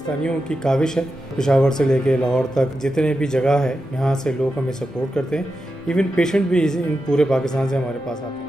पाकिस्तानियों की काविश है। पेशावर से लेके लाहौर तक जितने भी जगह है, यहाँ से लोग हमें सपोर्ट करते हैं। इवन पेशेंट भी इन पूरे पाकिस्तान से हमारे पास आते हैं।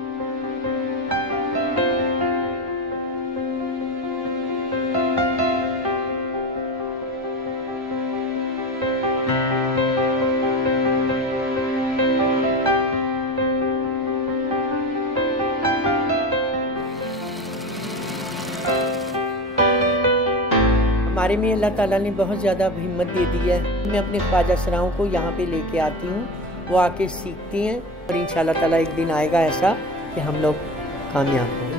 हमारे में अल्लाह ताला ने बहुत ज़्यादा हिम्मत दे दी है। मैं अपने ख्वाजा सराओं को यहाँ पे लेके आती हूँ, वो आके सीखती हैं और इंशाअल्लाह ताला एक दिन आएगा ऐसा कि हम लोग कामयाब हों।